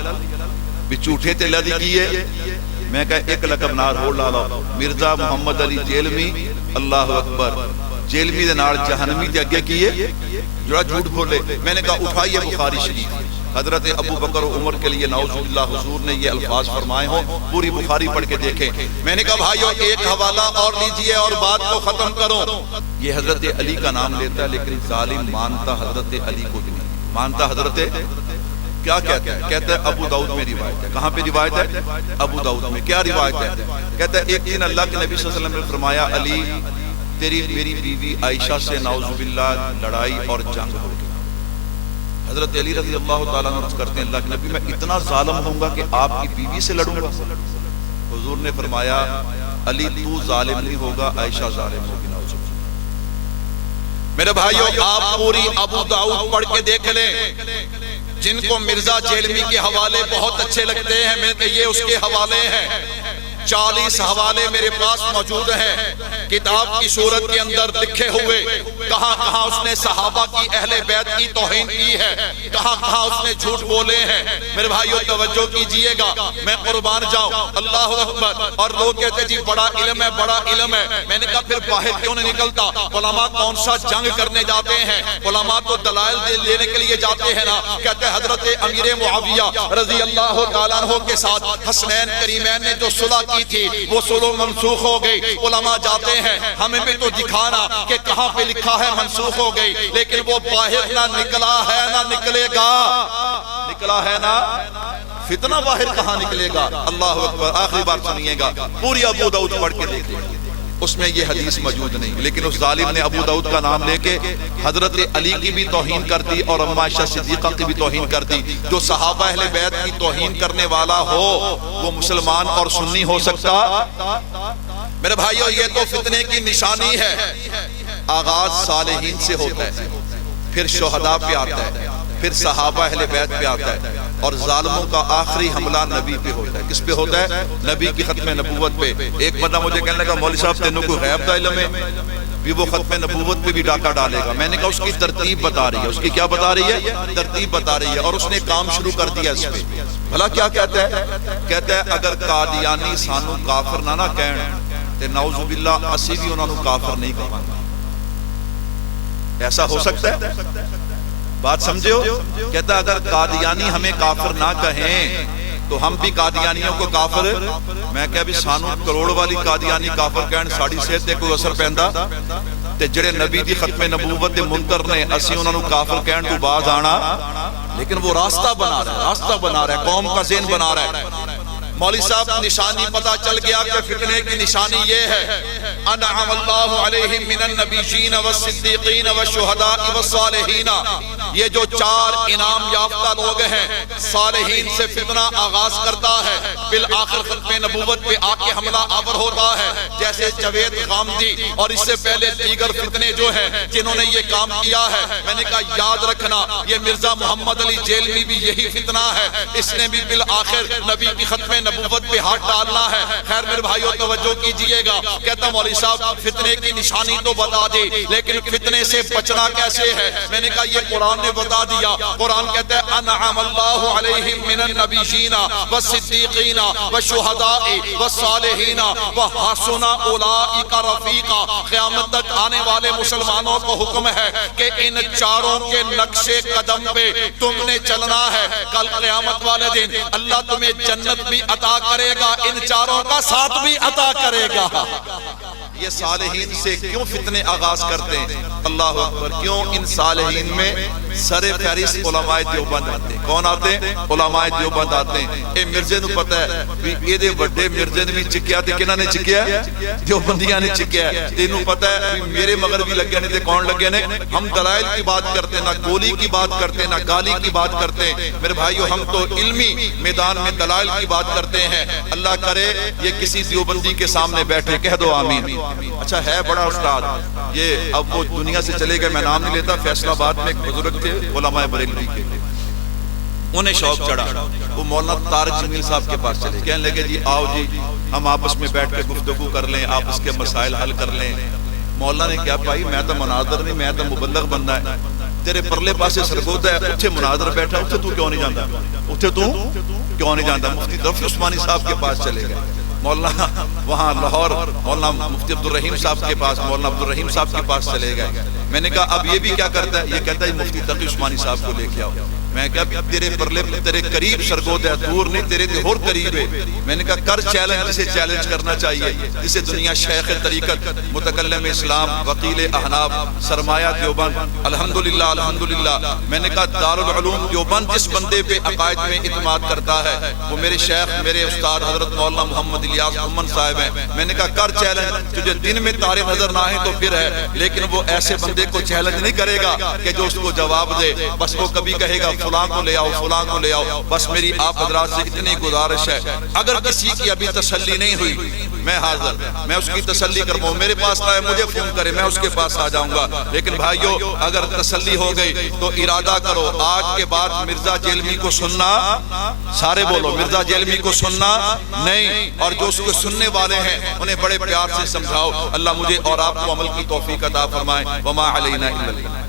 بھی جھوٹے تے لدی کیے۔ میں کہا ایک لقب نال ہو لا لو مرزا محمد علی جیلوی، اللہ اکبر، جیلوی دے نال جہنمی تے اگے کیے جڑا جھوٹ بولے۔ میں نے کہا اٹھائیے بخاری شریف، حضرت ابو بکر و عمر کے لیے نعوذ باللہ حضور نے یہ الفاظ فرمائے ہوں، پوری بخاری پڑھ کے دیکھیں۔ میں نے کہا بھائیو ایک حوالہ اور لیجئے اور بات کو ختم کروں۔ یہ حضرت علی کا نام لیتا ہے لیکن ظالم مانتا حضرت علی کو بھی نہیں مانتا۔ حضرت کیا کہتا ہے؟ کہتا ہے ابو داؤد میں روایت ہے۔ کہاں پہ روایت ہے؟ ابو داؤد میں۔ کیا روایت ہے؟ کہتا ہے ایک دن اللہ کے نبی صلی اللہ علیہ وسلم نے فرمایا علی تیری میری بیوی عائشہ سے نعوذ باللہ لڑائی اور جنگ ہو گئی۔ حضرت علی رضی اللہ تعالیٰ عنہ عرض کرتے ہیں اللہ کے نبی میں اتنا ظالم ہوں گا کہ آپ کی بیوی سے لڑوں گا؟ حضور نے فرمایا علی تو ظالم نہیں ہوگا، عائشہ ظالم ہوگی۔ نعوذ باللہ۔ میرے بھائیوں آپ پوری ابو داؤد پڑھ کے دیکھ لیں۔ جن کو مرزا جیلوی کے حوالے بہت اچھے لگتے ہیں میں کہ یہ اس کے حوالے ہیں، 40 حوالے میرے پاس موجود ہیں کتاب کی صورت کے اندر لکھے ہوئے۔ کہاں کہاں اس نے صحابہ کی اہل بیت کی توہین کی ہے، کہاں کہاں اس نے جھوٹ بولے ہیں۔ میرے بھائیوں توجہ کیجئے گا، میں قربان جاؤں، اللہ اکبر۔ اور لوگ کہتے جی بڑا علم ہے بڑا علم ہے۔ میں نے کہا پھر باہر کیوں نہیں نکلتا؟ علماء کون سا جنگ کرنے جاتے ہیں؟ علماء تو دلائل لینے کے لیے جاتے ہیں نا۔ کہتے حضرت امیر معاویہ رضی اللہ تعالیٰ عنہ کے ساتھ حسنین کریمین نے جو صلح کی تھی وہ صلح منسوخ ہو گئی۔ علماء جاتے ہیں ہمیں بھی تو دکھانا کہ کہاں پہ لکھا ہے منسوخ ہو گئی، لیکن وہ باہر نہ نکلا ہے نہ نکلے گا، نکلا ہے نا فتنہ باہر کہاں نکلے گا؟ اللہ اکبر۔ آخری بار سنیے گا، پوری ابو داؤد پڑھ کے دیکھیں۔ اس میں یہ حدیث موجود نہیں، لیکن اس ظالم نے ابو داؤد کا نام لے کے حضرت علی کی بھی توہین کر دی اور اما عائشہ صدیقہ کی بھی توہین کر دی۔ جو صحابہ اہل بیت کی توہین کرنے والا ہو وہ مسلمان اور سنی ہو سکتا؟ میرے بھائیو یہ تو فتنے کی نشانی ہے۔ آغاز صالحین سے ہوتا ہے، پھر شہداء پہ آتا ہے، پھر صحابہ اہل بیت پہ آتا ہے، اور ظالموں کا آخری حملہ نبی پہ ہوتا ہے۔ کس پہ ہوتا ہے؟ نبی کی ختم نبوت پہ۔ ایک بندہ مجھے کہنے لگا مولوی صاحب تینوں کو غیب دا علم ہے، بھی وہ ختم نبوت پہ بھی ڈاکہ ڈالے گا۔ میں نے کہا اس کی ترتیب بتا رہی ہے۔ اس کی کیا بتا رہی ہے؟ ترتیب بتا رہی ہے، اور اس نے کام شروع کر دیا اس پہ۔ بھلا کیا کہتا ہے؟ کہتا ہے اگر قادیانی سانو کافر نہ کہن تے نعوذ باللہ اسی بھی انہوں نے کافر نہیں کہا۔ ایسا ہو سکتا ہے؟ بات سمجھے ہو؟ کہتا ہے اگر قادیانی ہمیں کافر نہ کہیں تو ہم بھی قادیانیوں کو کافر۔ میں کہا بھی سانو کروڑ والی قادیانی کافر کہن ساڑی سے تے کوئی اثر پہندا تے جڑے نبی دی ختم نبوت دے منکر نے اسی انہوں نے کافر کہن تو باز آنا۔ لیکن وہ راستہ بنا رہا ہے، راستہ بنا رہا ہے، قوم کا ذہن بنا رہا ہے۔ مولوی صاحب نشانی پتا چل گیا کہ فتنے کی نشانی یہ ہے، انعم اللہ علیہم من النبیین والصدیقین والشہداء والصالحین۔ یہ جو چار انعام یافتہ لوگ ہیں، صالحین سے فتنہ آغاز کرتا ہے، بالآخر ختم نبوت پہ آ کے حملہ آور ہوتا ہے، جیسے جوید غامدی اور اس سے پہلے دیگر فتنے جو ہیں جنہوں نے یہ کام کیا ہے۔ میں نے کہا یاد رکھنا یہ مرزا محمد علی جیلمی بھی یہی فتنہ ہے، اس نے بھی بالآخر نبی کی ختم نبوت پہ ہاتھ ڈالنا ہے۔ خیر میرے بھائیوں توجہ کیجئے گا، کہتا مولوی صاحب فتنے کی نشانی تو بتا دی، لیکن فتنے سے بچنا کیسے ہے؟ میں نے کہا یہ قرآن نے بتا دیا۔ قرآن کہتا ہے انعم اللہ علیہم من النبیین والصدیقین والشہداء والصالحین وحسن اولئک رفیقا۔ قیامت تک آنے والے مسلمانوں کو حکم ہے کہ ان چاروں کے نقش قدم پہ تم نے چلنا ہے۔ کل قیامت والے دن اللہ تمہیں جنت بھی عطا کرے گا، ان چاروں کا ساتھ بھی عطا کرے گا۔ یہ صالحین سے کیوں فتنے آغاز کرتے ہیں؟ اللہ اکبر، کیوں ان صالحین میں سر فہرست علماء دیوبند آتے ہیں؟ کون آتے ہیں؟ علماء دیوبند آتے ہیں۔ اے مرزے نو پتہ ہے بھی اے دے بڑے مرزے نے بھی چکیا تے کنہاں نے چکیا؟ دیوبندیاں نے چکیا ہے۔ تینوں پتہ ہے بھی میرے مگر بھی لگے نے تے کون لگے نے؟ ہم دلائل کی بات کرتے ہیں، نہ گولی کی بات کرتے ہیں، نہ گالی کی بات کرتے ہیں۔ میرے بھائیو ہم تو علمی میدان میں دلائل کی بات کرتے ہیں۔ اللہ کرے یہ کسی دیوبندی کے سامنے بیٹھے، کہہ دو آمین۔ اچھا ہے بڑا استاد، یہ اب وہ دنیا سے چلے گئے، میں نام نہیں لیتا۔ فیصل آباد میں ایک بزرگ تھے علماء بریلوی کے، انہیں شوق چڑھا، وہ مولانا طارق جمیل صاحب کے پاس چلے، کہنے لگے جی آؤ جی ہم آپس میں بیٹھ کے گفتگو کر لیں، آپس کے مسائل حل کر لیں۔ مولانا نے کیا بھائی میں تو مناظر نہیں، میں تو مبلغ بندہ ہے، تیرے پرلے پاسے سرگودا ہے، اتھے مناظر بیٹھا، اتھے تو کیوں نہیں جاندا؟ اتھے تو کیوں نہیں جاندا؟ مفتی طرف عثمانی صاحب کے پاس چلے گئے، مولانا وہاں لاہور مولانا مفتی عبدالرحیم صاحب کے پاس، مولانا عبدالرحیم صاحب کے پاس چلے گئے۔ میں نے کہا اب یہ بھی کیا کرتا ہے؟ یہ کہتا ہے مفتی تقی عثمانی صاحب کو لے کے آؤ۔ میں کہا تیرے پرلے تیرے قریب سرگود ہے، دور نہیں، تیرے تے اور قریب ہے۔ میں نے کہا کر چیلنج، جسے چیلنج کرنا چاہیے، جسے دنیا شیخ طریقت، متکلم اسلام، وکیل احناف، سرمایہ دیوبند، الحمدللہ الحمدللہ۔ میں نے کہا دارالعلوم دیوبند جس بندے پہ عقائد میں اعتماد کرتا ہے وہ میرے شیخ، میرے استاد حضرت مولانا محمد الیاس امن صاحب ہیں۔ میں نے کہا کر چیلنج، تجھے دن میں تارے نظر نہ آئے تو پھر ہے، لیکن وہ ایسے بندے کو چیلنج نہیں کرے گا کہ جو اس کو جواب دے، بس وہ کبھی کہے گا فلاں کو لے آؤ، فلاں کو لے آؤ۔ بس میری آپ حضرات سے اتنی گزارش ہے، اگر کسی کی ابھی تسلی نہیں ہوئی میں حاضر، میں اس کی تسلی کروں، میرے پاس آئے مجھے فون کرے، میں اس کے پاس آ جاؤں گا۔ لیکن بھائیو اگر تسلی ہو گئی تو ارادہ کرو آج کے بعد مرزا جیلمی کو سننا، سارے بولو مرزا جیلمی کو سننا نہیں، اور جو اس کو سننے والے ہیں انہیں بڑے پیار سے سمجھاؤ۔ اللہ مجھے اور آپ کو عمل کی توفیق عطا فرمائے۔ وما علینا الا البلاغ۔